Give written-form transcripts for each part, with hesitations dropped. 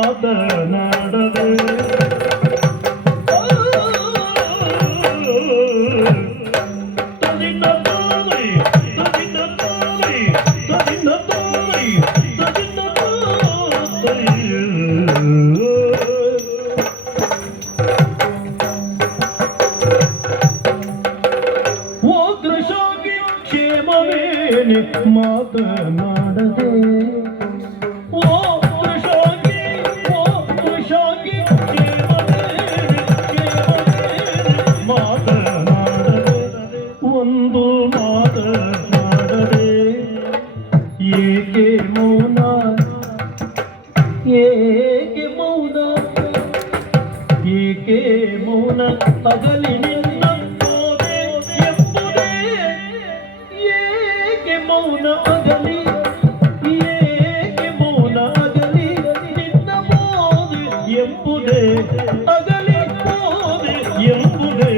ಮಾತನಾಡದೆ ಮಾತನಾಡದೆ ಒಂದು ಮಾತನಾಡದೆ ಏಕೆ ಮೌನ ಏಕೆ ಮೌನ ಏಕೆ ಮೌನ ಅಗಲಿ ನಿನ್ನ ಹೋದೆ ಎಂಬುದೇ ಏಕೆ ಮೌನ ಅಗಲಿ ಏಕೆ ಮೌನ ಅಗಲಿ ನಿನ್ನ ಹೋದೆ ಎಂಬುದೇ ಅಗಲಿ ಹೋದೆ ಎಂಬುದೇ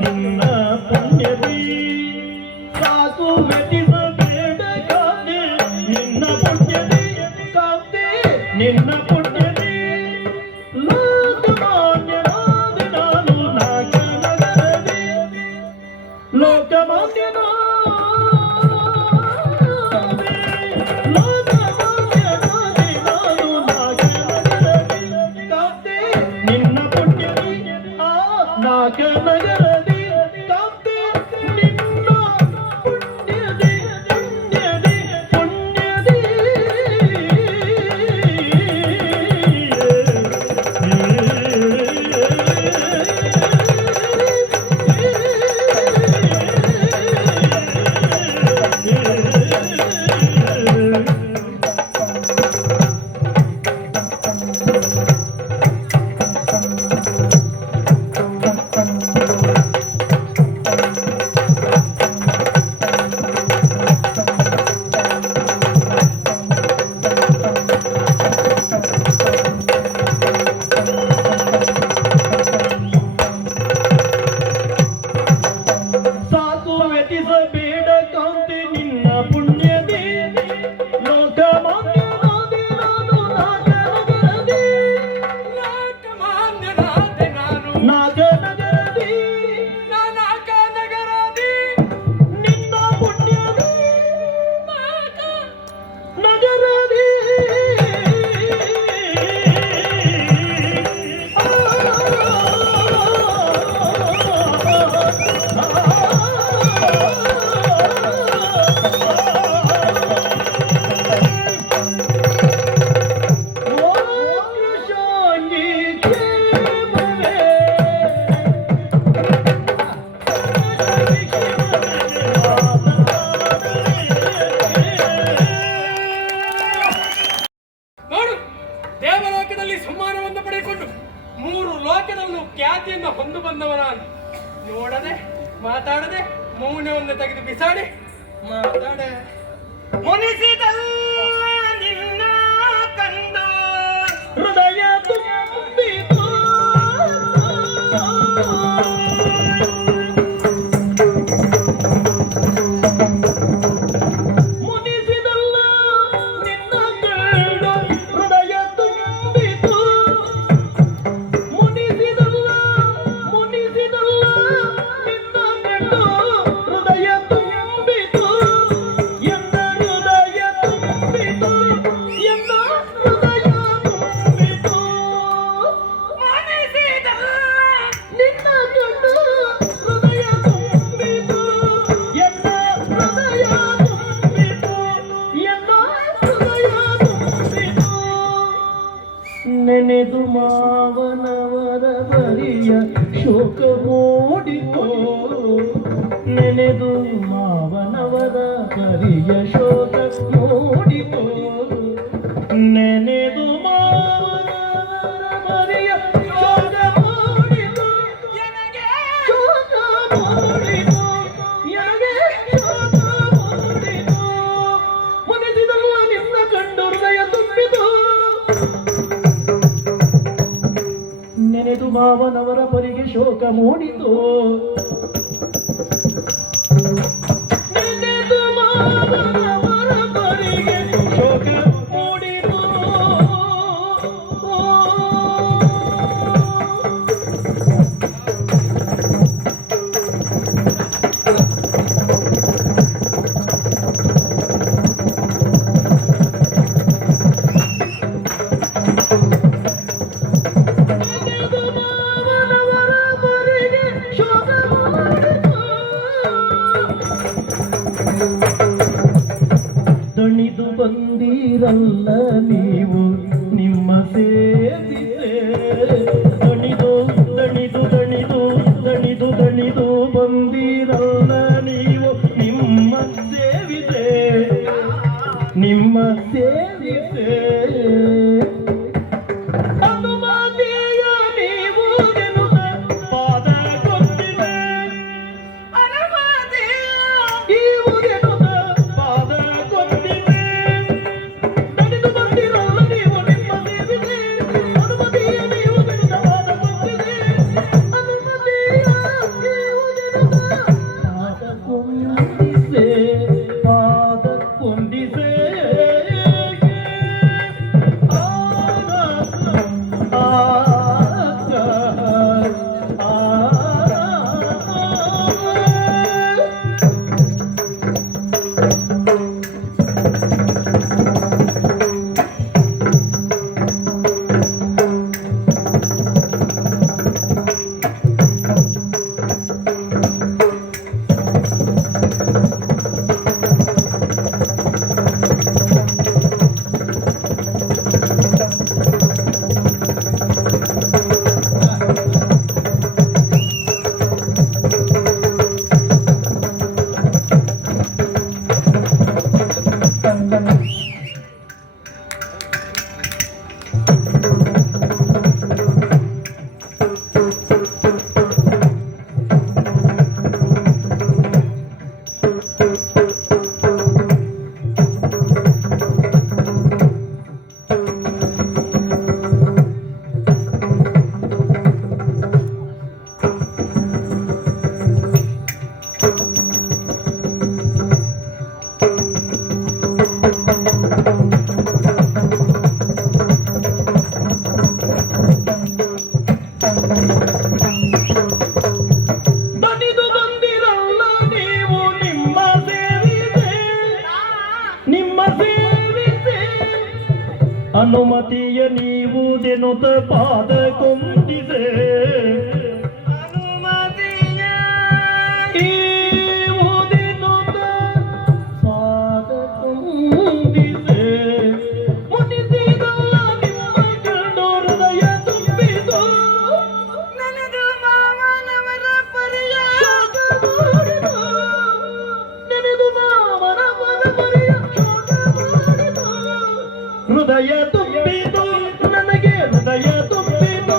ನಿನ್ನ ಪುಣ್ಯದಿ ಸಾಕು ಮೆಟ್ಟಿಸಬೇಡ ಕಾಂತೆ ನಿನ್ನ ಪುಣ್ಯದಿ ಕಾಂತೆ ನಿನ್ನ ಪುಣ್ಯದಿ ಲೋಕಮಾನ್ಯನಾದೆ ನಾನು ನಾಗನಗರದಿ ಲೋಕಮಾನ್ಯನಾದೆ ನಾನು ನಾಗನಗರದಿ ಕಾಂತೆ ನಿನ್ನ ಪುಣ್ಯದಿ ನಾಗನಗರ ಸಮ್ಮಾನವನ್ನು ಪಡೆದುಕೊಂಡು 3 ಲೋಕದಲ್ಲೂ ಖ್ಯಾತಿಯನ್ನು ಹೊಂದು ಬಂದವನ ನೋಡದೆ ಮಾತಾಡದೆ ಮೌನವನ್ನು ತೆಗೆದು ಬಿಸಾಡಿ ಮಾತಾಡೆ ಮುನಿಸಿದಲ್ಲ ನಿನ್ನ ಕಂದ ಹೃದಯ ತುಂಬಿತು ಮಾವನವರ ಬರಿಯ ಶೋಕ ಮೂಡಿತೋ ನೆನೆದು ಮಾವನವರ ಬರಿಯ ಶೋಕ ಮೂಡಿತೋ ನೆನೆದು ಮಾವನವರ ಬರಿಯ ಶೋಕ ಮೂಡಿತೋ ಶೋಕ ಮೂಡಿತೋ ಎನಗೆ ಶೋಕ ಮೂಡಿತೋ ಮುನಿಸಿದಲ್ಲ ನಿನ್ನ ಕಂಡು ಹೃದಯ ತುಂಬಿತು ನೆನೆದು ಮಾವನವರ ಪರಿಗೆ ಶೋಕ ಮೂಡಿತು ನೆನೆದು ಮಾವನವರ ಪರಿಗೆ ಶೋಕ ಮೂಡಿತು ದಣಿದು ಬಂದಿರಲ್ಲ ನೀವು ನಿಮ್ಮ ಸೇವಿತೆ ದಣಿದು ದಣಿದು ದಣಿದು ದಣಿದು ದಣಿದು ಬಂದಿರಲ್ಲ ನೀವು ನಿಮ್ಮ ಸೇವಿತೆ ನಿಮ್ಮ ಸೇವಿತೆ ಅನುಮತಿಯ ನೀವು ಎನ್ನುತ್ತ ಪಾದ ಕೊಟ್ಟಿದೆ ನೀವು ಎನ್ನುತ್ತ ಪಾದ ಕೊಟ್ಟಿದೆ ದಣಿದು ಬಂದಿರಲ್ಲ ನೀವು ನಿಮ್ಮ ಸೇವಿತೆ ಅನುಮತಿಯ ನೀವು ಎನ್ನುತ್ತ ಪಾದ ಕೊಟ್ಟಿದೆ ಅನುಮತಿಯ ನೀವು ಎನ್ನುತ್ತ ಪಾದ ಕೊಂಡಿದೆ ಪಾದ ಕೊಂಡಿದೆ ದಣಿದು ಬಂದಿರಲ್ಲ ನೀವು ನಿಮ್ಮ ಸೇವಿತೆ ನಿಮ್ಮ ಸೇವಿತೆ ಅನುಮತಿಯ ನೀವು ಜನುತ ಪಾದ ಕೊಂಡಿದೆ ಅನುಮತಿಯ ನೀವು ಜನುತ ಪಾದ ಕೊಂಡಿದೆ ಮುನಿಸಿದಲ್ಲ ನಿಮ್ಮ ಕಂಡು ಹೃದಯ ತುಂಬಿತು ನೆನೆದು ಮಾವನವರ ಪರಿಯ ಶೋಕ ಮೂಡಿತು ನೆನೆದು ಮಾವನವರ ಪರಿಯ ಶೋಕ ಮೂಡಿತು ಹೃದಯ ತುಂಬಿತು ನನಗೆ ಹೃದಯ ತುಂಬಿತು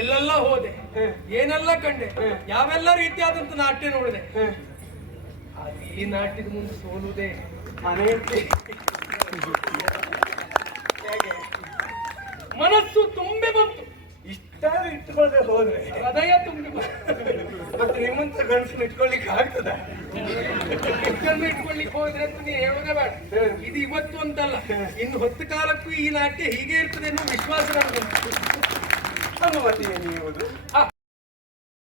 ಎಲ್ಲೆಲ್ಲ ಹೋದೆ, ಏನೆಲ್ಲ ಕಂಡೆ, ಯಾವೆಲ್ಲ ರೀತಿಯಾದಂತ ನಾಟ್ಯ ನೋಡಿದೆ. ಅದು ಈ ನಾಟ್ಯದ ಮುಂದೆ ಸೋಲುವುದೇ ಮನೆಯಲ್ಲಿ ಹೇಗೆ? ಮನಸ್ಸು ತುಂಬಿ ಬಂತು, ಇಷ್ಟ ಇಟ್ಕೊಳ್ದೆ ಹೋದ್ರೆ ಹೃದಯ ತುಂಬಿ ಬಂತು. ಮತ್ತೆ ನಿಮ್ಮಂತ ಗಂಡಸನ್ನು ಇಟ್ಕೊಳ್ಲಿಕ್ಕೆ ಆಗ್ತದ? ಇಟ್ಕೊಳ್ಳಿಕ್ಕೆ ಹೋದ್ರೆ ಅಂತ ನೀ ಹೇಳೋದೇ ಬೇಡ. ಇದು ಇವತ್ತು ಅಂತಲ್ಲ, ಇನ್ನು ಹೊತ್ತು ಕಾಲಕ್ಕೂ ಈ ನಾಟ್ಯ ಹೀಗೆ ಇರ್ತದೆ ಅನ್ನೋ ವಿಶ್ವಾಸ ನನಗುಂಟು. ಅನುಮತಿಯೇ ನೀಡುವುದು.